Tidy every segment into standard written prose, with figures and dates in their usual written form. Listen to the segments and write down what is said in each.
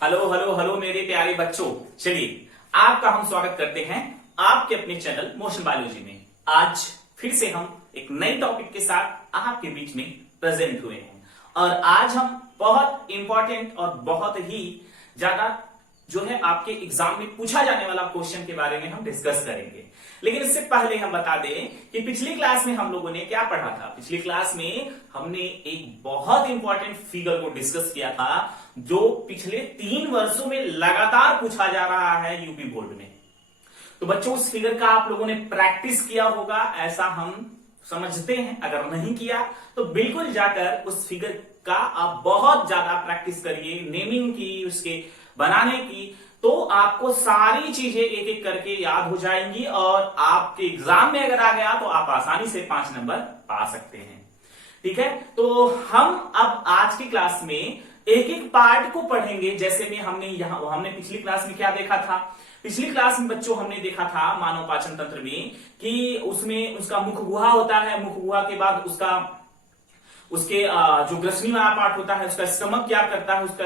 Hello hello hello मेरे प्यारे बच्चों, चलिए आपका हम स्वागत करते हैं आपके अपने चैनल मोशन बायोलॉजी में। आज फिर से हम एक नए टॉपिक के साथ आपके बीच में प्रेजेंट हुए हैं और आज हम बहुत इंपॉर्टेंट और बहुत ही ज्यादा जो है आपके एग्जाम में पूछा जाने वाला क्वेश्चन के बारे में हम डिस्कस करेंगे। लेकिन इससे पहले हम बता दें कि पिछली क्लास में हम लोगों ने क्या पढ़ा था। पिछली क्लास में हमने एक बहुत इंपॉर्टेंट फिगर को डिस्कस किया था जो पिछले 3 वर्षों में लगातार पूछा जा रहा है यूपी बोर्ड में। तो बच्चों उस फिगर का आप लोगों ने प्रैक्टिस किया होगा ऐसा हम समझते हैं। अगर नहीं किया तो बिल्कुल जाकर उस फिगर का आप बहुत ज्यादा प्रैक्टिस करिए, नेमिंग की, उसके बनाने की, तो आपको सारी चीजें एक एक करके याद हो जाएंगी और आपके एग्जाम में अगर आ गया तो आप आसानी से 5 नंबर पा सकते हैं। ठीक है, तो हम अब आज की क्लास में एक एक पार्ट को पढ़ेंगे। जैसे में हमने पिछली क्लास में क्या देखा था। पिछली क्लास में बच्चों हमने देखा था मानव पाचन तंत्र में कि उसमें उसका मुख गुहा होता है। मुख गुहा के बाद उसके जो ग्रसनी वाला पार्ट होता है, उसका स्टमक क्या करता है, उसका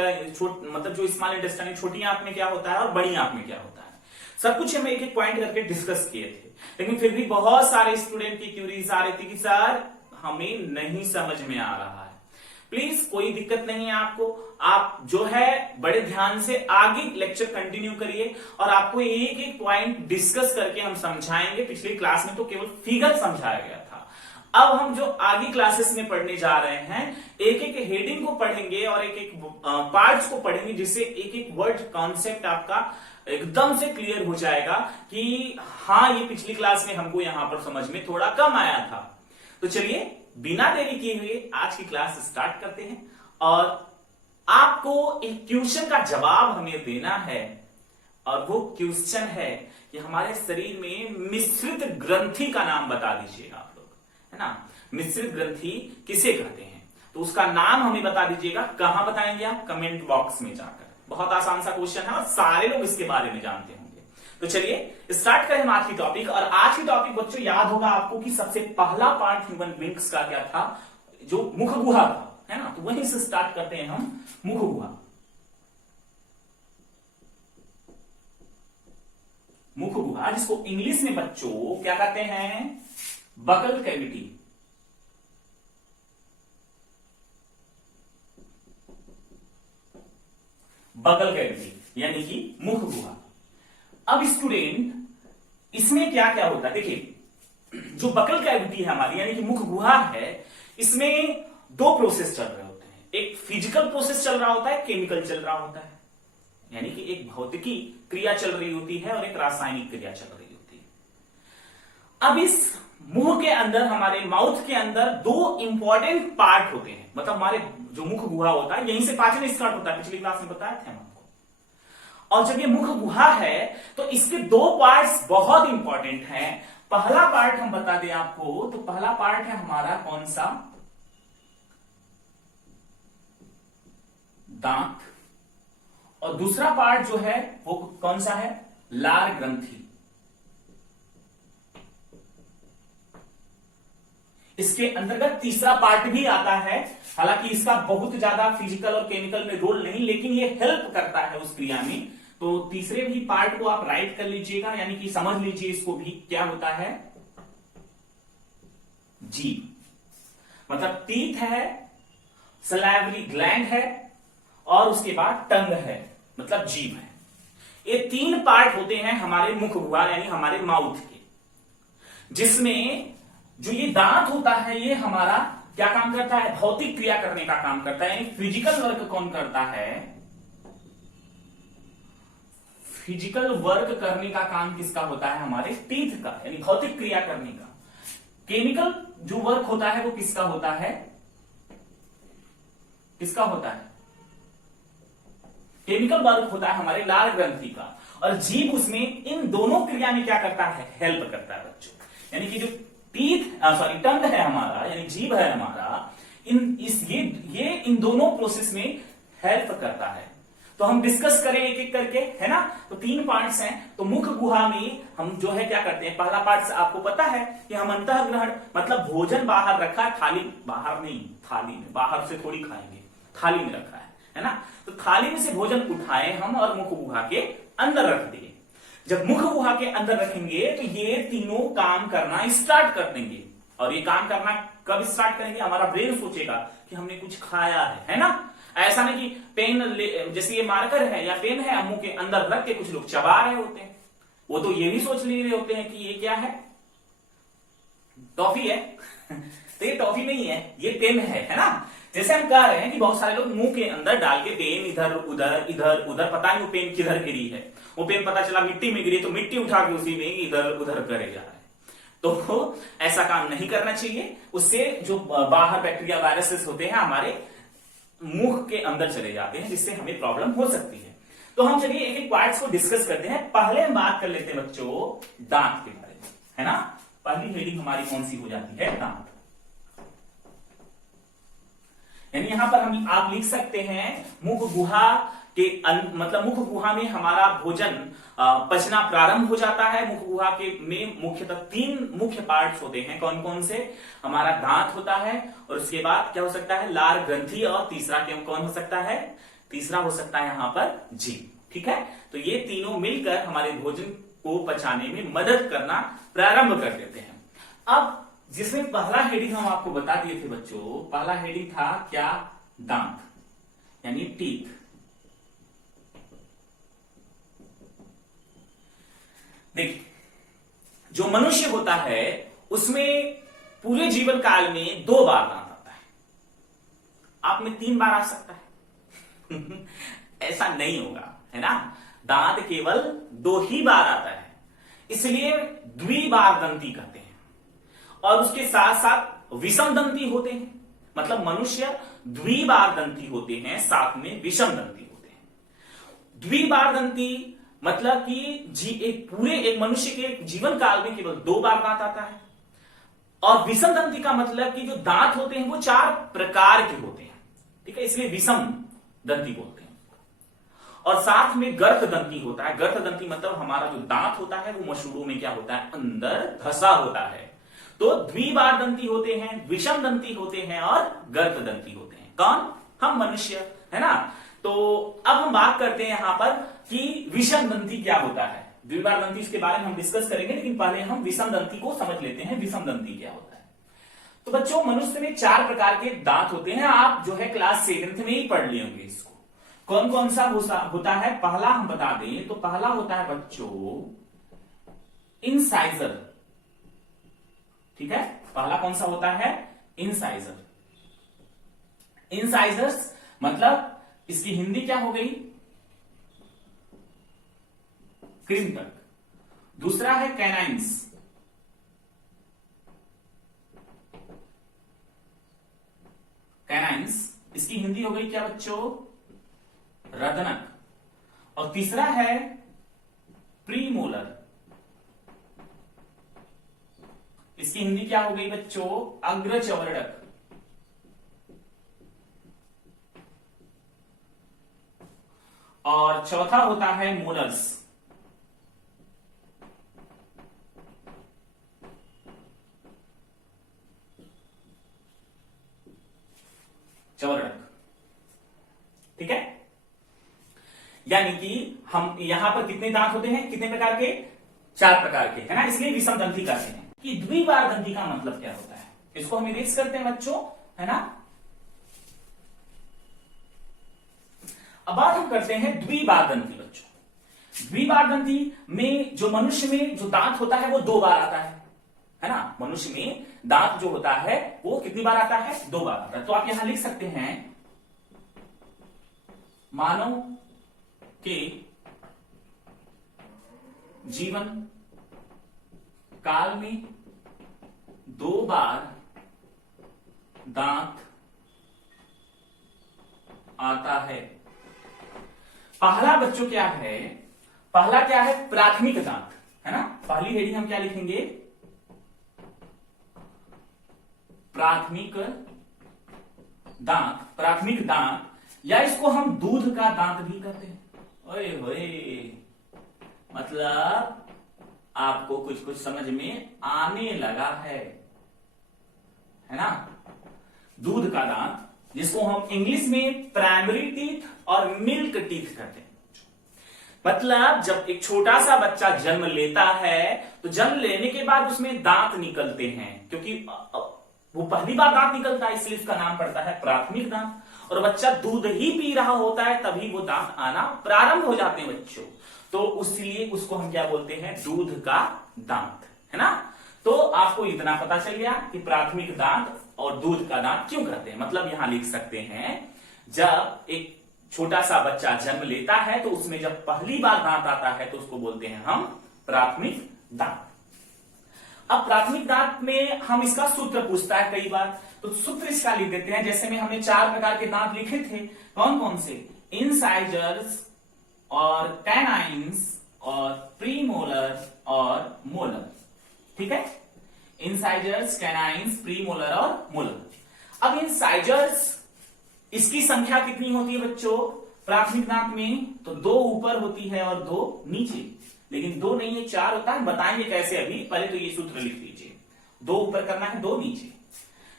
मतलब जो स्मॉल इंटेस्टाइन छोटी आंत में क्या होता है और बड़ी आंत में क्या होता है, सब कुछ हम एक एक पॉइंट करके डिस्कस किए थे। लेकिन फिर भी बहुत सारे स्टूडेंट की क्यूरीज आ रही थी कि सर हमें नहीं समझ में आ रहा है। प्लीज कोई दिक्कत नहीं है आपको, आप जो है बड़े ध्यान से आगे लेक्चर कंटिन्यू करिए और आपको एक एक पॉइंट डिस्कस करके हम समझाएंगे। पिछली क्लास में तो केवल फिगर समझाया गया था। अब हम जो आगे क्लासेस में पढ़ने जा रहे हैं एक एक हेडिंग को पढ़ेंगे और एक एक पार्ट्स को पढ़ेंगे, जिससे एक एक वर्ड कॉन्सेप्ट आपका एकदम से क्लियर हो जाएगा कि हाँ ये पिछली क्लास में हमको यहां पर समझ में थोड़ा कम आया था। तो चलिए बिना देरी किए हुए आज की क्लास स्टार्ट करते हैं और आपको एक क्वेश्चन का जवाब हमें देना है और वो क्वेश्चन है कि हमारे शरीर में मिश्रित ग्रंथि का नाम बता दीजिएगा आप लोग, है ना। मिश्रित ग्रंथि किसे कहते हैं तो उसका नाम हमें बता दीजिएगा। कहां बताएंगे आप? कमेंट बॉक्स में जाकर। बहुत आसान सा क्वेश्चन है और सारे लोग इसके बारे में जानते होंगे। तो चलिए स्टार्ट करें आज की टॉपिक। और आज की टॉपिक बच्चों याद होगा आपको कि सबसे पहला पार्ट ह्यूमन बींग्स का क्या था, जो मुख गुहा था, है ना। तो वहीं से स्टार्ट करते हैं हम। मुख गुहा, मुख गुहा जिसको इंग्लिश में बच्चों क्या कहते हैं? Buccal cavity. बकल कैविटी यानी कि मुख गुहा। अब स्टूडेंट इसमें क्या क्या होता है, देखिए जो बकल कैविटी है हमारी यानी कि मुख गुहा है, इसमें 2 प्रोसेस चल रहे होते हैं। एक फिजिकल प्रोसेस चल रहा होता है, केमिकल चल रहा होता है, यानी कि एक भौतिकी क्रिया चल रही होती है और एक रासायनिक क्रिया चल रही होती है। अब इस मुंह के अंदर, हमारे माउथ के अंदर 2 इंपॉर्टेंट पार्ट होते हैं। मतलब हमारे जो मुख गुहा होता है यहीं से पाचन स्टार्ट होता है, पिछली क्लास में बताया था हमको। और जब ये मुख गुहा है तो इसके 2 पार्ट्स बहुत इंपॉर्टेंट हैं। पहला पार्ट हम बता दें आपको, तो पहला पार्ट है हमारा कौन सा? दांत। और दूसरा पार्ट जो है वो कौन सा है? लार ग्रंथि। इसके अंतर्गत तीसरा पार्ट भी आता है, हालांकि इसका बहुत ज्यादा फिजिकल और केमिकल में रोल नहीं, लेकिन ये हेल्प करता है उस क्रिया में। तो तीसरे भी पार्ट को आप राइट कर लीजिएगा, यानी कि समझ लीजिए इसको भी। क्या होता है? जीभ। मतलब टीथ है, सलाइवरी ग्लैंड है और उसके बाद टंग है, मतलब जीभ है। ये 3 पार्ट होते हैं हमारे मुख गुहा यानी हमारे माउथ के, जिसमें जो ये दांत होता है ये हमारा क्या काम करता है? भौतिक क्रिया करने का काम करता है। यानी फिजिकल वर्क कौन करता है? फिजिकल वर्क करने का काम किसका होता है? हमारे टीथ का, यानी भौतिक क्रिया करने का। केमिकल जो वर्क होता है वो किसका होता है? किसका होता है? केमिकल वर्क होता है हमारे लार ग्रंथि का। और जीभ उसमें इन दोनों क्रिया में क्या करता है? हेल्प करता है बच्चों। यानी कि जो टंग है हमारा, यानी जीभ है हमारा, ये इन दोनों प्रोसेस में हेल्प करता है। तो हम डिस्कस करें एक एक करके, है ना। तो 3 पार्ट्स हैं। तो मुख गुहा में हम जो है क्या करते हैं? पहला पार्ट आपको पता है कि हम अंतःग्रहण मतलब भोजन बाहर रखा है, थाली बाहर नहीं, थाली में, बाहर से थोड़ी खाएंगे, थाली में रखा है ना। तो थाली में से भोजन उठाए हम और मुख गुहा के अंदर रख दिए। जब मुख गुहा के अंदर रखेंगे तो ये तीनों काम करना स्टार्ट कर देंगे। और ये काम करना कब स्टार्ट करेंगे, हमारा ब्रेन सोचेगा कि हमने कुछ खाया है ना। ऐसा नहीं कि पेन जैसे ये मार्कर है या पेन है, मुंह के अंदर रख के कुछ लोग चबा रहे होते हैं, वो तो ये भी सोच ले रहे होते हैं कि ये क्या है, टॉफी है। तो ये टॉफी नहीं है, ये पेन है ना। जैसे हम कह रहे हैं कि बहुत सारे लोग मुंह के अंदर डाल के पेन इधर उधर पता नहीं वो पेन किधर गिरी है, वो पेन पता चला मिट्टी में गिरी तो मिट्टी उठा के उसी में इधर उधर करे जा रहा है। तो ऐसा काम नहीं करना चाहिए, उससे जो बाहर बैक्टीरिया वायरसेस होते हैं हमारे मुंह के अंदर चले जाते हैं, जिससे हमें प्रॉब्लम हो सकती है। तो हम चलिए एक एक पार्ट्स को डिस्कस करते हैं। पहले हम बात कर लेते हैं बच्चों दांत के बारे में, है ना। पहली हेडिंग हमारी कौन सी हो जाती है, दांत। यानी यहां पर हम आप लिख सकते हैं मुख गुहा के मतलब मुख गुहा में हमारा भोजन पचना प्रारंभ हो जाता है। मुख गुहा के में मुख्यतः 3 मुख्य पार्ट्स होते हैं। कौन कौन से, हमारा दांत होता है, और उसके बाद क्या हो सकता है, लार ग्रंथि, और तीसरा कौन हो सकता है, तीसरा हो सकता है यहां पर जीभ। ठीक है, तो ये तीनों मिलकर हमारे भोजन को पचाने में मदद करना प्रारंभ कर देते हैं। अब जिसमें पहला हेडिंग हम आपको बता दिए थे बच्चों, पहला हेडिंग था क्या, दांत यानी टीथ। देखिए, जो मनुष्य होता है उसमें पूरे जीवन काल में 2 बार दांत आता है। आप में 3 बार आ सकता है। ऐसा नहीं होगा, है ना। दांत केवल 2 ही बार आता है, इसलिए द्विबार दंती कहते हैं। और उसके साथ साथ विषम दंती होते हैं, मतलब मनुष्य द्विबार दंती होते हैं, साथ में विषम दंती होते हैं। द्विबार दंती मतलब कि एक मनुष्य के जीवन काल में केवल 2 बार दांत आता है। और विषम दंती का मतलब कि जो दांत होते हैं वो 4 प्रकार के होते हैं, ठीक है, इसलिए विषम दंती बोलते हैं। और साथ में गर्त दंती होता है। गर्त दंती मतलब हमारा जो दांत होता है वो मसूड़ों में क्या होता है, अंदर धसा होता है। तो द्विबार दंती होते हैं, विषम दंती होते हैं और गर्त दंती होते हैं। कौन, हम मनुष्य, है ना। तो अब हम बात करते हैं यहां पर कि विषम दंती क्या होता है। द्विबार दंती इसके बारे में हम डिस्कस करेंगे, लेकिन पहले हम विषम दंती को समझ लेते हैं। विषम दंती क्या होता है। तो बच्चों मनुष्य में 4 प्रकार के दांत होते हैं। आप जो है क्लास 7th में ही पढ़ लिए होंगे इसको। कौन कौन सा होता है, पहला हम बता दें तो पहला होता है बच्चों इंसाइजर। ठीक है, पहला कौन सा होता है, इंसाइजर। इंसाइजर्स मतलब इसकी हिंदी क्या हो गई, कृंतक। दूसरा है कैनाइन्स, कैनाइन्स इसकी हिंदी हो गई क्या बच्चों, रदनक। और तीसरा है प्रीमोलर, इसकी हिंदी क्या हो गई बच्चों, अग्रचवर्णक। और चौथा होता है मोलर्स। चवर्णक, ठीक है। यानी कि हम यहां पर कितने दांत होते हैं, कितने प्रकार के, 4 प्रकार के, है ना। इसलिए विषम दंती कहते हैं। कि द्विबार दंती का मतलब क्या होता है, इसको हम इरेज करते हैं बच्चों, है ना। अब बात हम करते हैं द्विबार दंती बच्चों। द्विबार दंती में जो मनुष्य में जो दांत होता है वो 2 बार आता है ना। मनुष्य में दांत जो होता है वो कितनी बार आता है, 2 बार आता है। तो आप यहां लिख सकते हैं मानव के जीवन काल में 2 बार दांत आता है। पहला बच्चों क्या है, पहला क्या है, प्राथमिक दांत, है ना। पहली हेडिंग हम क्या लिखेंगे, प्राथमिक दांत। प्राथमिक दांत या इसको हम दूध का दांत भी कहते हैं। ओए होए, मतलब आपको कुछ कुछ समझ में आने लगा है ना। दूध का दांत जिसको हम इंग्लिश में प्राइमरी टीथ और मिल्क टीथ कहते हैं। मतलब जब एक छोटा सा बच्चा जन्म लेता है तो जन्म लेने के बाद उसमें दांत निकलते हैं, क्योंकि वो पहली बार दांत निकलता है इसलिए उसका नाम पड़ता है प्राथमिक दांत। और बच्चा दूध ही पी रहा होता है तभी वो दांत आना प्रारंभ हो जाते हैं बच्चों, तो इसलिए उसको हम क्या बोलते हैं, दूध का दांत, है ना। तो आपको इतना पता चल गया कि प्राथमिक दांत और दूध का दांत क्यों कहते हैं। मतलब यहां लिख सकते हैं, जब एक छोटा सा बच्चा जन्म लेता है तो उसमें जब पहली बार दांत आता है तो उसको बोलते हैं हम प्राथमिक दांत। अब प्राथमिक दांत में हम इसका सूत्र पूछता है कई बार, तो सूत्र इसका लिख देते हैं। जैसे में हमने 4 प्रकार के दांत लिखे थे, कौन कौन से, इंसाइजर्स और कैनाइन्स और प्रीमोलर और मोलर, ठीक है। इंसाइजर्स, कैनाइन्स, प्रीमोलर और मोलर। अब इंसाइजर्स, इसकी संख्या कितनी होती है बच्चों प्राथमिक दांत में, तो 2 ऊपर होती है और 2 नीचे, लेकिन 2 नहीं है 4 होता है, बताएंगे कैसे अभी, पहले तो ये सूत्र लिख लीजिए, 2 ऊपर करना है 2 नीचे।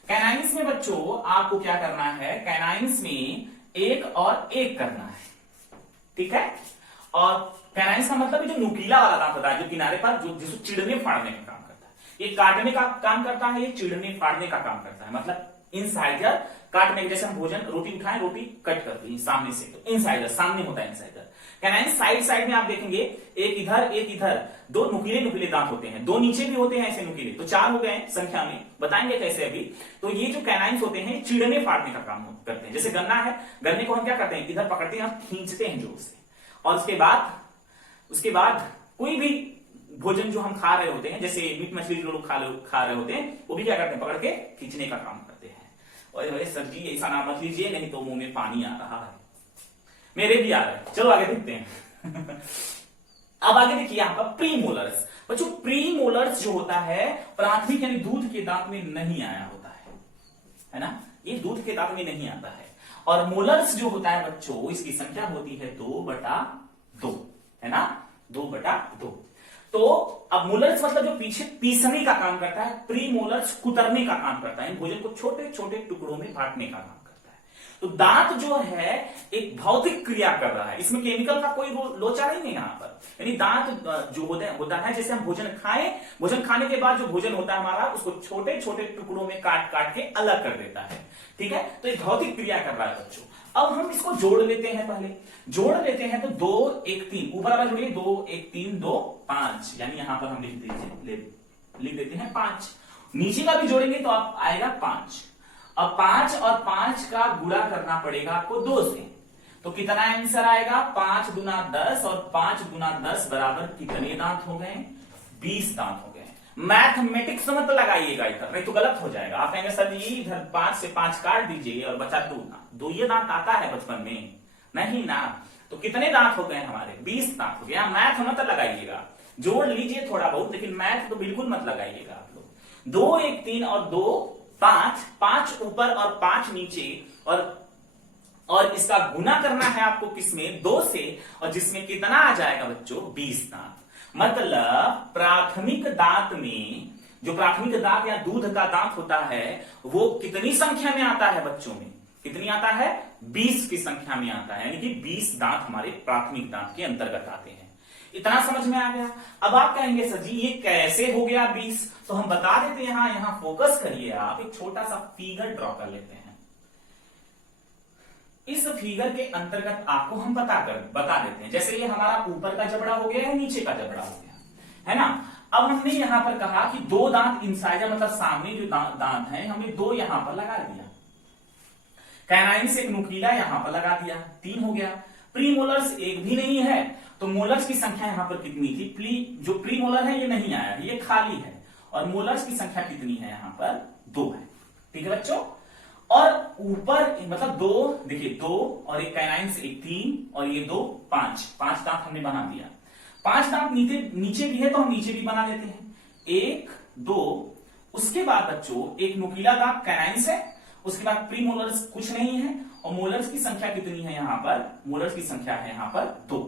कैनाइन्स में बच्चों आपको क्या करना है, कैनाइन्स में 1 और 1 करना है, ठीक है। और कैनाइन्स का मतलब जो नुकीला वाला दांत होता है, जो किनारे पर जो जिसको चिड़ने फाड़ने का काम करता है, ये काटने का काम करता है, ये चिड़ने फाड़ने का काम करता है। मतलब इंसाइजर काटने के, जैसे हम भोजन रोटी उठाएं, रोटी कट करते हैं सामने से, तो इंसाइडर सामने होता है इंसाइडर। कैनाइन साइड साइड में आप देखेंगे एक इधर 2 नुकीले नुकीले दांत होते हैं, 2 नीचे भी होते हैं ऐसे नुकीले, तो 4 हो गए संख्या में, बताएंगे कैसे अभी। तो ये जो कैनाइन्स होते हैं चिड़ने फाड़ने का काम करते हैं। जैसे गन्ना है, गन्ने को हम क्या करते हैं, इधर पकड़ते हैं और खींचते हैं जोर से, और उसके बाद कोई भी भोजन जो हम खा रहे होते हैं, जैसे मीट मछली जो लोग खा रहे होते हैं, वो भी क्या करते हैं, पकड़ के खींचने का काम करते हैं। और सर जी ऐसा नाम मत लीजिए, नहीं तो मुंह में पानी आ रहा है, मेरे भी आ रहा है। चलो आगे देखते हैं। अब आगे देखिए यहाँ पर प्रीमोलर्स। बच्चों प्रीमोलर्स जो होता है प्राथमिक यानी दूध के दांत में नहीं आया होता है ना, ये दूध के दांत में नहीं आता है। और मोलर्स जो होता है बच्चों, इसकी संख्या होती है 2/2, है ना, 2/2। तो अब मोलर्स मतलब जो पीछे पीसने का काम करता है, प्री मोलर्स कुतरने का काम करता है, भोजन को छोटे छोटे टुकड़ों में बांटने का काम करता है। तो दांत जो है एक भौतिक क्रिया कर रहा है, इसमें केमिकल का कोई लोचा नहीं है यहाँ पर। यानी दांत जो होता है, जैसे हम भोजन खाएं, भोजन खाने के बाद जो भोजन होता है हमारा, उसको छोटे छोटे टुकड़ों में काट काट के अलग कर देता है, ठीक है। तो एक भौतिक क्रिया कर रहा है बच्चों। अब हम इसको जोड़ लेते हैं, पहले जोड़ लेते हैं तो 2 1 3, ऊपर वाला जोड़िए 2 1 3 2 5, यानी यहां पर हम लिख देते हैं 5। नीचे का भी जोड़ेंगे तो आप आएगा 5। अब 5 और 5 का गुणा करना पड़ेगा आपको 2 से, तो कितना आंसर आएगा, 5 गुना 10, और 5 गुना 10 बराबर कितने दांत हो गए, 20 दांत हो गए। मैथमेटिक्स मत लगाइएगा इधर, नहीं तो गलत हो जाएगा। आप कहेंगे सर जी इधर 5 से 5 काट दीजिए और बचा 2 ये दांत आता है बचपन में, नहीं ना। तो कितने दांत हो गए हमारे, 20 दांत हो गया। मैथ मत लगाइएगा, जोड़ लीजिए थोड़ा बहुत, लेकिन मैथ तो बिल्कुल मत लगाइएगा आप लोग। 2 1 3 और 2 5, 5 ऊपर और 5 नीचे, और इसका गुना करना है आपको किसमें, 2 से, और जिसमें कितना आ जाएगा बच्चों, 20 दांत। मतलब प्राथमिक दांत में, जो प्राथमिक दांत या दूध का दांत होता है, वो कितनी संख्या में आता है बच्चों में, कितनी आता है, 20 की संख्या में आता है। यानी कि 20 दांत हमारे प्राथमिक दांत के अंतर्गत आते हैं। इतना समझ में आ गया। अब आप कहेंगे सर जी ये कैसे हो गया 20, तो हम बता देते हैं। यहां फोकस करिए आप, एक छोटा सा फिगर ड्रॉ कर लेते हैं। इस फिगर के अंतर्गत आपको हम बता देते हैं। जैसे ये हमारा ऊपर का जबड़ा हो गया है, नीचे का जबड़ा हो गया है ना। अब हमने यहां पर कहा कि 2 दांत इंसाइजर मतलब सामने जो दांत हैं, हमने 2 यहां पर लगा दिया। कैनाइन से एक नुकीला यहां पर लगा दिया, 3 हो गया। प्रीमोलर्स एक भी नहीं है, तो मोलर्स की संख्या यहां पर कितनी थी, जो प्रीमोलर है ये नहीं आया, ये खाली है। और मोलर्स की संख्या कितनी है यहाँ पर, 2 है, ठीक है बच्चों। और ऊपर मतलब 2, देखिए 2 और एक कैनाइन से एक 3 और ये 2 5 दांत हमने बना दिया। 5 दांत नीचे भी है तो हम नीचे भी बना देते हैं, 1 2। उसके बाद बच्चों एक नुकीला दांत कैनाइन से, उसके बाद प्रीमोलर्स कुछ नहीं है, और मोलर्स की संख्या कितनी है यहाँ पर, मोलर्स की संख्या है यहाँ पर 2।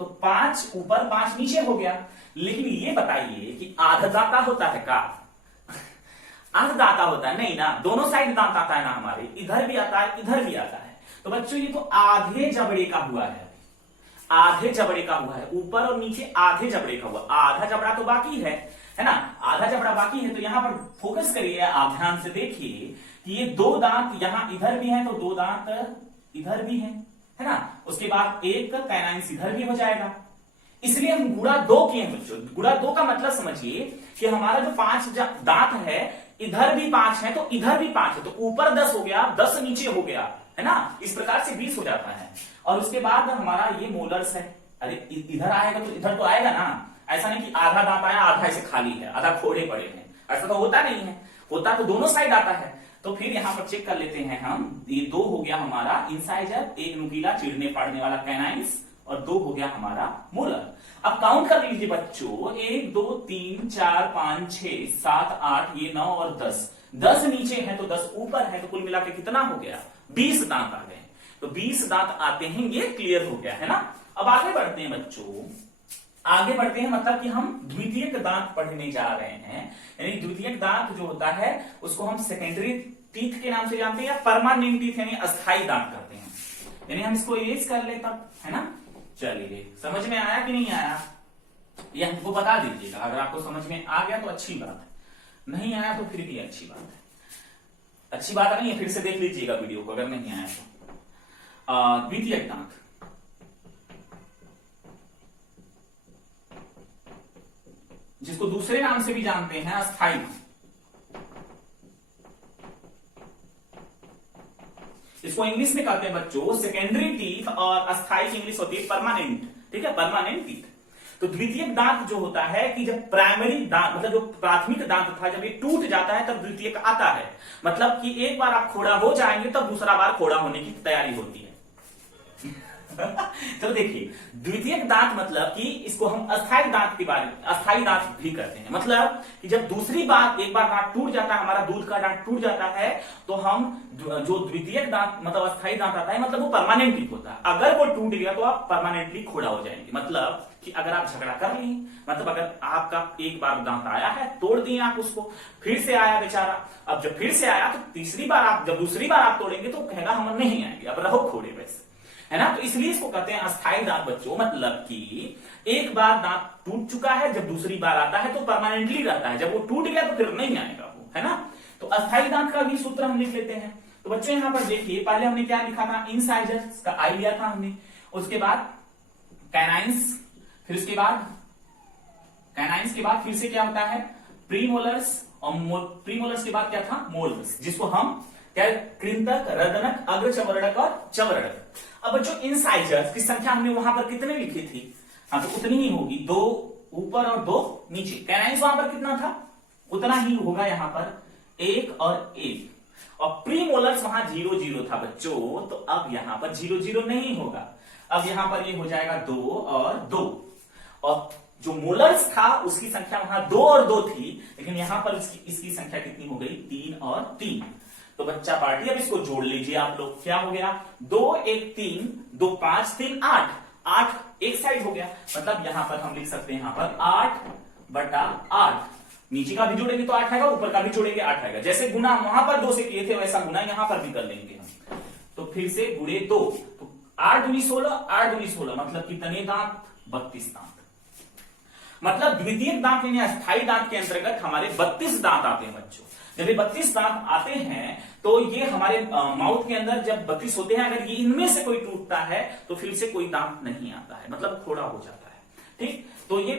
तो 5 ऊपर 5 नीचे हो गया। लेकिन ये बताइए कि आधा दांता होता है का अर्धदाता होता है, नहीं ना, दोनों साइड दांत आता है ना हमारे, इधर भी आता है इधर भी आता है। तो बच्चों ये तो आधे जबड़े का हुआ है, आधे जबड़े का हुआ है, ऊपर और नीचे आधे जबड़े का हुआ, आधा जबड़ा तो बाकी है ना, आधा जबड़ा बाकी है। तो यहां पर फोकस करिए, आप ध्यान से देखिए कि ये दो दांत यहां इधर भी है तो दो दांत इधर भी है ना, उसके बाद एक कैनाइंस इधर भी हो जाएगा। इसलिए हम गुणा 2 किए हैं बच्चों। गुणा 2 का मतलब समझिए कि हमारा जो 5 दांत है, इधर भी 5 है तो इधर भी 5 है, तो ऊपर 10 हो गया, 10 नीचे हो गया, है ना, इस प्रकार से 20 हो जाता है। और उसके बाद हमारा ये मोलर्स है, अरे इधर आएगा तो इधर तो आएगा ना, ऐसा नहीं कि आधा दांत आया आधा ऐसे खाली है, आधा फोड़े पड़े हैं, ऐसा तो होता नहीं है, होता तो दोनों साइड आता है। तो फिर यहां पर चेक कर लेते हैं हम, ये 2 हो गया हमारा इंसाइजर, एक नुकीला चिड़ने फाड़ने वाला कैनाइंस, और 2 हो गया हमारा मोलर। अब काउंट कर लीजिए बच्चों, 1 2 3 4 5 6 7 8, ये 9 और 10, 10 नीचे है तो 10 ऊपर है, तो कुल मिला के कितना हो गया, 20 दांत आ गए। तो 20 दांत आते हैं, ये क्लियर हो गया है ना। अब आगे बढ़ते हैं बच्चों, आगे बढ़ते हैं, मतलब कि हम द्वितीयक दांत पढ़ने जा रहे हैं। यानी द्वितीयक दांत जो होता है उसको हम सेकेंडरी टीथ के नाम से जानते हैं, या परमानेंट टीथ यानी अस्थायी दांत करते हैं, यानी हम इसको इरेज कर ले तब, है ना। चलिए, समझ में आया कि नहीं आया, ये हमको बता दीजिएगा। अगर आपको समझ में आ गया तो अच्छी बात है, नहीं आया तो फिर भी अच्छी बात है, अच्छी बात नहीं है, फिर से देख लीजिएगा वीडियो को अगर नहीं आया तो। द्वितीयक दांत, जिसको दूसरे नाम से भी जानते हैं अस्थायी दांत, इसको इंग्लिश में कहते हैं बच्चों सेकेंडरी टीथ, और अस्थायी की इंग्लिश होती है परमानेंट, ठीक है, परमानेंट टीथ। तो द्वितीयक दांत जो होता है कि जब प्राइमरी दांत, मतलब जो प्राथमिक दांत था, जब ये टूट जाता है तब द्वितीयक आता है। मतलब कि एक बार आप खोड़ा हो जाएंगे तब दूसरा बार खोड़ा होने की तैयारी होती है। तो देखिए, द्वितीयक दांत मतलब कि इसको हम अस्थायी दांत के बारे में, अस्थायी दांत भी कहते हैं। मतलब कि जब दूसरी बार एक बार दांत टूट जाता है, हमारा दूध का दांत टूट जाता है, तो हम जो द्वितीयक दांत मतलब अस्थायी दांत आता है, मतलब वो परमानेंटली होता है। अगर वो टूट गया तो आप परमानेंटली खोड़ा हो जाएंगे। मतलब कि अगर आप झगड़ा कर ली, मतलब अगर आपका एक बार दांत आया है, तोड़ दिए आप उसको, फिर से आया बेचारा, अब जब फिर से आया तो तीसरी बार आप, जब दूसरी बार आप तोड़ेंगे तो कहेगा हम नहीं आएंगे, अब रहो खोड़े वैसे, है ना। तो इसलिए इसको कहते हैं अस्थायी दांत बच्चों। मतलब कि एक बार दांत टूट चुका है, जब दूसरी बार आता है तो परमानेंटली रहता है, जब वो टूट गया तो फिर नहीं आएगा वो, है ना। तो अस्थायी दांत का भी सूत्र हम लिख लेते हैं। तो बच्चों यहां पर देखिए, पहले हमने क्या लिखा था, इंसाइजर्स का आई लिया था हमने, उसके बाद कैनाइंस, फिर उसके बाद कैनाइंस के बाद फिर से क्या होता है प्रीमोलर्स, और प्रीमोलर्स के बाद क्या था मोलर्स, जिसको हम क्या, कृंतक, रदनक, अग्रचवर्णक और चवर्णक। अब बच्चों इंसाइजर्स की संख्या हमने वहां पर कितने लिखी थी, हाँ तो उतनी ही होगी, 2 ऊपर और 2 नीचे। कैनाइंस वहां पर कितना था, उतना ही होगा यहाँ पर, 1 और 1। और प्रीमोलर्स वहां 0 0 था बच्चों, तो अब यहां पर 0 0 नहीं होगा, अब यहां पर ये हो जाएगा 2 और 2। और जो मोलर्स था उसकी संख्या वहां 2 और 2 थी, लेकिन यहां पर इसकी संख्या कितनी हो गई, 3 और 3। तो बच्चा पार्टी, अब इसको जोड़ लीजिए आप लोग, क्या हो गया, 2 1 3, 2 5 3 8, 8 एक साइड हो गया। मतलब यहां पर हम लिख सकते हैं, यहां पर 8/8, नीचे का भी जोड़ेंगे तो 8 आएगा, ऊपर का भी जोड़ेंगे 8 आएगा। जैसे गुना वहां पर 2 से किए थे वैसा गुना यहां पर भी कर लेंगे हम। तो फिर से गुणे 2, तो 8 दूनी 16, 8 दूनी 16, मतलब कितने दांत, 32 दांत। मतलब द्वितीयक दांत यानी अस्थायी दांत के अंतर्गत हमारे 32 दांत आते हैं बच्चों। जब ये 32 दांत आते हैं तो ये हमारे माउथ के अंदर जब 32 होते हैं, अगर ये इनमें से कोई टूटता है तो फिर से कोई दांत नहीं आता है, मतलब खोड़ा हो जाता है, ठीक। तो ये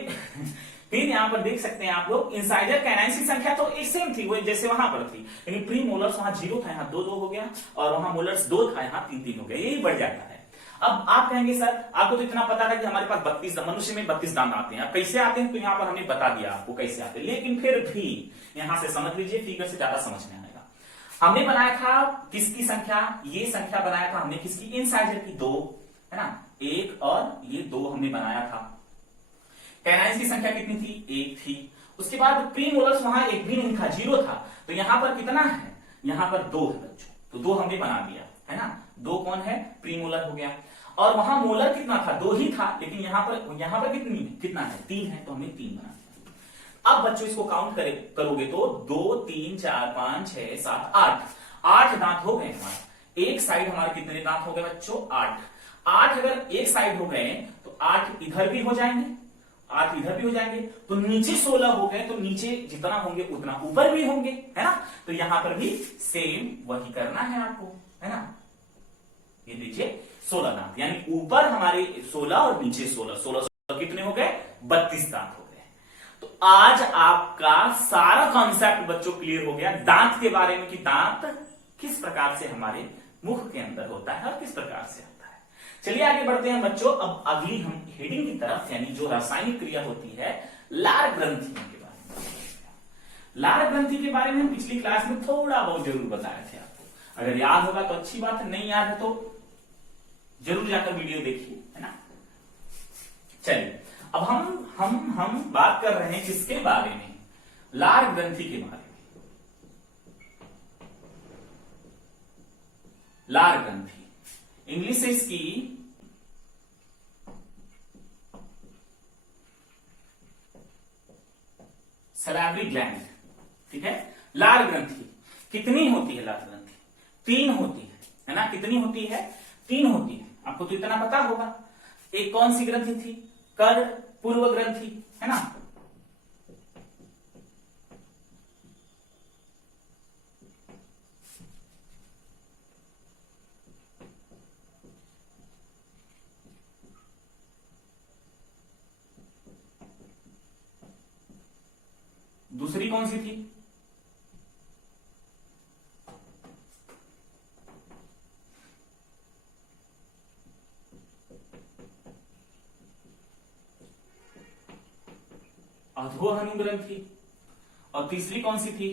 फिर यहां पर देख सकते हैं आप लोग, इंसाइजर कैनाइंस की संख्या तो एक सेम थी, वो जैसे वहां पर थी, लेकिन प्री मोलर्स वहां 0 था, यहाँ 2 2 हो गया, और वहां मोलर्स 2 था, यहाँ 3 3 हो गया, यही बढ़ जाता है। अब आप कहेंगे सर आपको तो इतना पता था कि हमारे पास 32 मनुष्य में 32 दांत आते हैं, अब कैसे आते हैं, तो यहाँ पर हमने बता दिया आपको कैसे आते हैं, लेकिन फिर भी यहां से समझ लीजिए, फिगर से ज्यादा समझ में आएगा। हमने बनाया था किसकी संख्या, ये संख्या बनाया था हमने किसकी, इंसाइजर की 2, है ना, 1 और ये 2 हमने बनाया था। कैनाइंस की संख्या कितनी थी, 1 थी। उसके बाद प्रीमोलर्स वहां 1 भी नहीं था, 0 था, तो यहां पर कितना है, यहां पर 2 है बच्चों, तो 2 हमने बना दिया, है ना, 2 कौन है, प्रीमोलर हो गया। और वहां मोलर कितना था, 2 ही था, लेकिन यहां पर कितना है, 3 है, तो हमने 3 बना दिया। अब बच्चों इसको काउंट करोगे तो 2 3 4 5 6 7 8 दांत हो गए हमारे। एक साइड हमारे कितने दांत हो गए बच्चों? 8 अगर एक साइड हो गए तो 8 इधर भी हो जाएंगे, 8 इधर भी हो जाएंगे, तो नीचे 16 हो गए, तो नीचे जितना होंगे उतना ऊपर भी होंगे, है ना। तो यहां पर भी सेम वही करना है आपको, है ना। ये देखिए 16 दांत, यानी ऊपर हमारे 16 और नीचे 16, 16 कितने हो गए? 32 दांत हो गए। तो आज आपका सारा कॉन्सेप्ट बच्चों क्लियर हो गया दांत के बारे में, कि दांत किस प्रकार से हमारे मुख के अंदर होता है और किस प्रकार से आता है। चलिए आगे बढ़ते हैं बच्चों। अब अगली हम हेडिंग की तरफ, यानी जो रासायनिक क्रिया होती है लार ग्रंथियों के बारे में। लार ग्रंथि के बारे में हम पिछली क्लास में थोड़ा बहुत जरूर बताए थे आपको। अगर याद होगा तो अच्छी बात है, नहीं याद है तो जरूर जाकर वीडियो देखिए, है ना। चलिए अब हम बात कर रहे हैं किसके बारे में? लार ग्रंथि के बारे में। लार ग्रंथि इंग्लिश है इसकी सलाइवरी ग्लैंड, ठीक है। लार ग्रंथि कितनी होती है? लार ग्रंथि 3 होती है ना। कितनी होती है? 3 होती है। आपको तो इतना पता होगा। एक कौन सी ग्रंथि थी? कर पूर्व ग्रंथि, है ना। दूसरी कौन सी थी? अधोहनु ग्रंथि। और तीसरी कौन सी थी?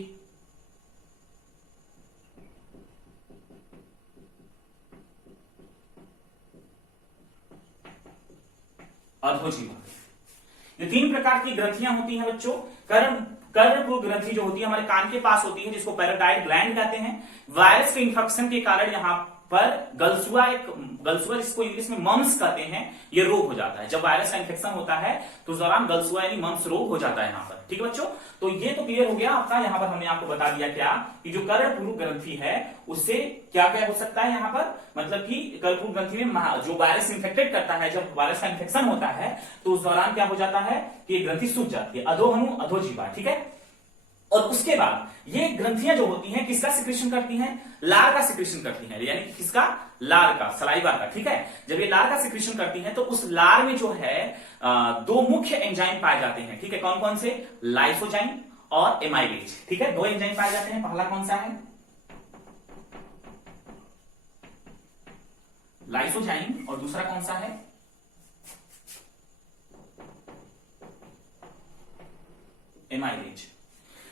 अधोजीवा। ये 3 प्रकार की ग्रंथियां होती हैं बच्चों। कर्णपूर्व ग्रंथि जो होती है हमारे कान के पास होती है, जिसको पैराटाइड ग्लैंड कहते हैं। वायरस के इंफेक्शन के कारण यहां पर गलसुआ जिसको इंग्लिश में मम्स कहते हैं, ये रोग हो जाता है। जब वायरस का इंफेक्शन होता है तो उस दौरान गलसुआ यानी मम्स रोग हो जाता है यहां पर, ठीक है बच्चों। तो ये तो क्लियर हो गया आपका। यहां पर हमने आपको बता दिया क्या कि जो कर्णपूर्व ग्रंथि है उससे क्या क्या हो सकता है यहां पर, मतलब कि कर्णपूर्व ग्रंथि में जो वायरस इंफेक्टेड करता है, जब वायरस का इंफेक्शन होता है तो उस दौरान क्या हो जाता है कि ग्रंथि सूख जाती है। अधोहनु अधोजीवा, ठीक है। और उसके बाद ये ग्रंथियां जो होती हैं किसका सिक्रेशन करती हैं? लार का सिक्रेशन करती हैं, यानी किसका? लार का, सलाइवा का, ठीक है। जब ये लार का सिक्रेशन करती हैं तो उस लार में जो है 2 मुख्य एंजाइम पाए जाते हैं, ठीक है। कौन कौन से? लाइसोजाइम और एमाइलेज, ठीक है। 2 एंजाइम पाए जाते हैं। पहला कौन सा है? लाइसोजाइम, और दूसरा कौन सा है? एमाइलेज।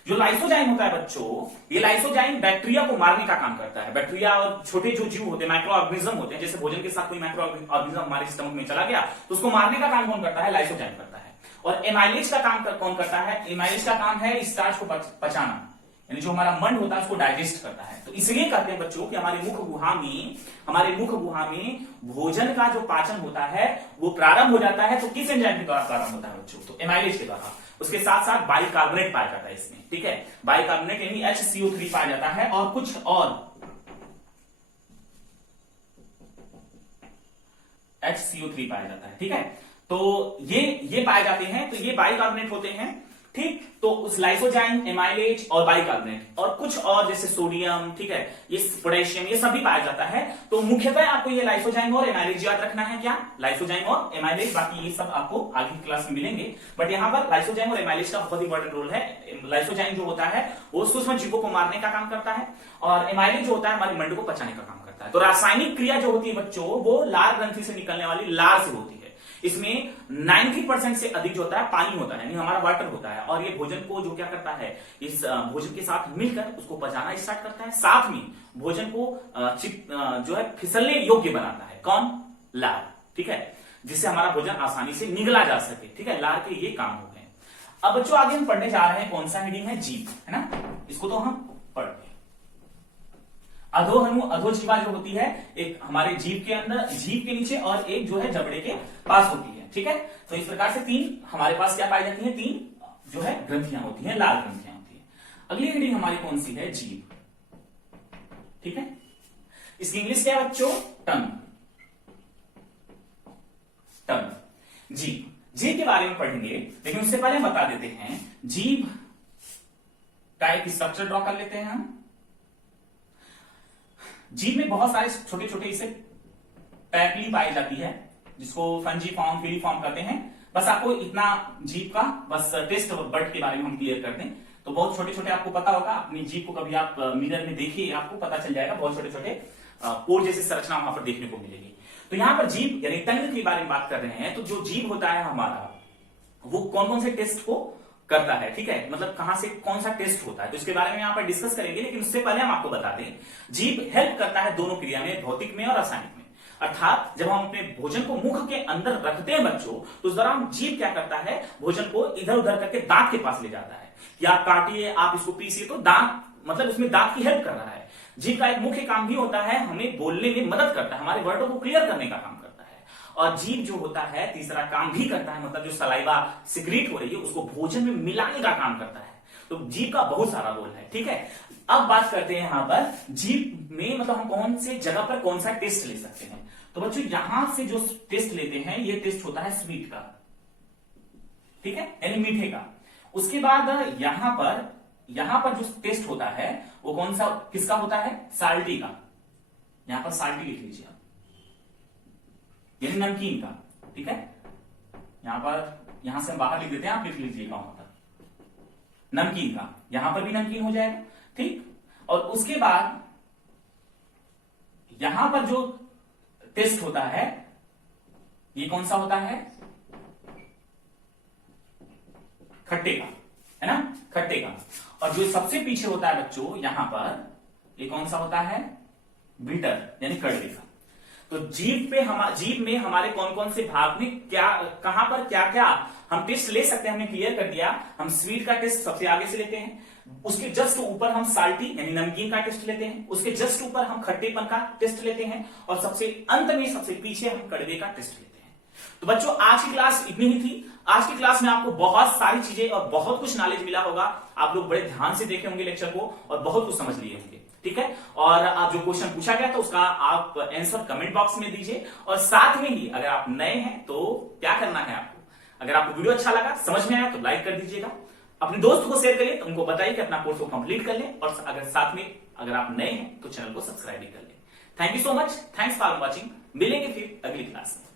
जो लाइसोजाइम होता है बच्चों, ये लाइसोजाइम बैक्टीरिया को मारने का काम करता है। बैक्टीरिया और छोटे जो जीव होते हैं, माइक्रो ऑर्गेनिज्म होते हैं, जैसे भोजन के साथ कोई माइक्रो ऑर्गेनिज्म हमारे स्टमक में चला गया तो उसको मारने का काम कौन करता है? लाइसोजाइम करता है। और एमाइलेज का काम कौन करता है? एमाइलेज का काम है स्टार्च को पचाना, यानी जो हमारा मंड होता है उसको डाइजेस्ट करता है। तो इसलिए कहते हैं बच्चों कि हमारे मुख गुहा में भोजन का जो पाचन होता है वो प्रारंभ हो जाता है। तो किस एंजाइम के द्वारा प्रारंभ होता है बच्चों? तो एमाइलेज के द्वारा। उसके साथ साथ बाइकार्बोनेट पाया जाता है इसमें, ठीक है। बाइकार्बोनेट यानी HCO3 पाया जाता है, और कुछ और HCO3 पाया जाता है, ठीक है। तो ये पाए जाते हैं, तो ये बाइकार्बोनेट होते हैं, ठीक। तो उस लाइसोजाइम, एमाइलेज और बाइकार्बोनेट और कुछ और जैसे सोडियम, ठीक है, ये पोटेशियम, ये सभी पाया जाता है। तो मुख्यतः आपको ये लाइसोजाइम और एमाइलेज याद रखना है। क्या? लाइसोजाइम और एमाइलेज, बाकी ये सब आपको आगे की क्लास में मिलेंगे। बट यहां पर लाइसोजाइम और एमाइलेज का बहुत इंपॉर्टेंट रोल है। लाइसोजाइम जो होता है वो सूक्ष्म जीवों को मारने का काम करता है, और एमाइलेज जो होता है हमारे मंड को पचाने का काम करता है। तो रासायनिक क्रिया जो होती है बच्चों वो लार ग्रंथि से निकलने वाली लार से होती है। इसमें 90% से अधिक जो होता है पानी होता है, यानी हमारा वाटर होता है। और ये भोजन को जो क्या करता है, इस भोजन के साथ मिलकर उसको पचाना स्टार्ट करता है। साथ में भोजन को जो है फिसलने योग्य बनाता है। कौन? लार, ठीक है, जिससे हमारा भोजन आसानी से निगला जा सके, ठीक है। लार के ये काम हो गए। अब बच्चों आगे हम पढ़ने जा रहे हैं कौन सा हेडिंग है? जीभ, है ना। इसको तो हम पढ़ गए। अधोहनु अधोजीवा जो होती है एक हमारे जीभ के अंदर, जीभ के नीचे, और एक जो है जबड़े के पास होती है, ठीक है। तो इस प्रकार से 3 हमारे पास क्या पाई जाती है? 3 जो है ग्रंथियां होती हैं, लाल ग्रंथियां होती हैं। अगली हेडिंग हमारी कौन सी है? जीभ। ठीक है, इसकी इंग्लिश क्या है बच्चों? टंग। टंग, जीभ। जीभ के बारे में पढ़ेंगे, लेकिन उससे पहले हम बता देते हैं जीभ का एक स्ट्रक्चर ड्रॉ कर लेते हैं हम। जीभ में बहुत सारे छोटे छोटे इसे पैपली पाई जाती है, जिसको फंजी फॉर्म, फ्री फॉर्म कहते हैं। बस आपको इतना जीभ का बस टेस्ट बर्ड के बारे में हम क्लियर कर दें तो बहुत छोटे छोटे आपको पता होगा। अपनी जीभ को कभी आप मिरर में देखिए, आपको पता चल जाएगा। बहुत छोटे छोटे पोर जैसी संरचना वहां पर देखने को मिलेगी। तो यहां पर जीभ यानी टंग के बारे में बात कर रहे हैं। तो जो जीभ होता है हमारा, वो कौन कौन से टेस्ट को करता है, ठीक है, मतलब कहां से कौन सा टेस्ट होता है, तो इसके बारे में यहां पर डिस्कस करेंगे। लेकिन उससे पहले हम आपको बताते हैं जीभ हेल्प करता है दोनों क्रिया में, भौतिक में और रासायनिक में। अर्थात जब हम अपने भोजन को मुख के अंदर रखते हैं बच्चों, तो उस दौरान जीभ क्या करता है? भोजन को इधर उधर करके दांत के पास ले जाता है, कि आप काटिए, आप इसको पीसिए, तो दांत मतलब उसमें दांत की हेल्प कर रहा है। जीभ का एक मुख्य काम भी होता है, हमें बोलने में मदद करता है, हमारे वर्डों को क्लियर करने का काम करता है। और जीभ जो होता है तीसरा काम भी करता है, मतलब जो सलाइवा सिक्रीट हो रही है उसको भोजन में मिलाने का काम करता है। तो जीभ का बहुत सारा रोल है, ठीक है। अब बात करते हैं यहां पर जीभ में मतलब हम कौन से जगह पर कौन सा टेस्ट ले सकते हैं। तो बच्चों यहां से जो टेस्ट लेते हैं ये टेस्ट होता है स्वीट का, ठीक है, यानी मीठे का। उसके बाद यहां पर जो टेस्ट होता है वो कौन सा, किसका होता है? साल्टी का। यहां पर साल्टी लिख लीजिए आप, यानी नमकीन का, ठीक है। यहां से हम बाहर लिख देते हैं, आप लिख लीजिएगा वहां पर नमकीन का, यहां पर भी नमकीन हो जाएगा, ठीक। और उसके बाद यहां पर जो टेस्ट होता है ये कौन सा होता है? खट्टे का, है ना, खट्टे का। और जो सबसे पीछे होता है बच्चों यहां पर, ये कौन सा होता है? बिटर, यानी कड़वे का। तो जीभ में हमारे कौन कौन से भाग में क्या, कहां पर क्या क्या हम टेस्ट ले सकते हैं, हमने क्लियर कर दिया। हम स्वीट का टेस्ट सबसे आगे से लेते हैं, उसके जस्ट ऊपर हम साल्टी यानी नमकीन का टेस्ट लेते हैं, उसके जस्ट ऊपर हम खट्टेपन का टेस्ट लेते हैं, और सबसे अंत में सबसे पीछे हम कड़वे का टेस्ट लेते हैं। तो बच्चों आज की क्लास इतनी ही थी। आज की क्लास में आपको बहुत सारी चीजें और बहुत कुछ नॉलेज मिला होगा। आप लोग बड़े ध्यान से देखे होंगे लेक्चर को और बहुत कुछ समझ लिए होंगे, ठीक है। और आप जो क्वेश्चन पूछा गया था उसका आप आंसर कमेंट बॉक्स में दीजिए। और साथ में ही अगर आप नए हैं तो क्या करना है आपको, अगर आपको वीडियो अच्छा लगा, समझ में आया तो लाइक कर दीजिएगा, अपने दोस्त को शेयर करिए, उनको बताइए कि अपना कोर्स को कंप्लीट कर लें। और अगर साथ में अगर आप नए हैं तो चैनल को सब्सक्राइब भी कर लें। Thank you so much, thanks for watching. मिलेंगे फिर अगली क्लास में।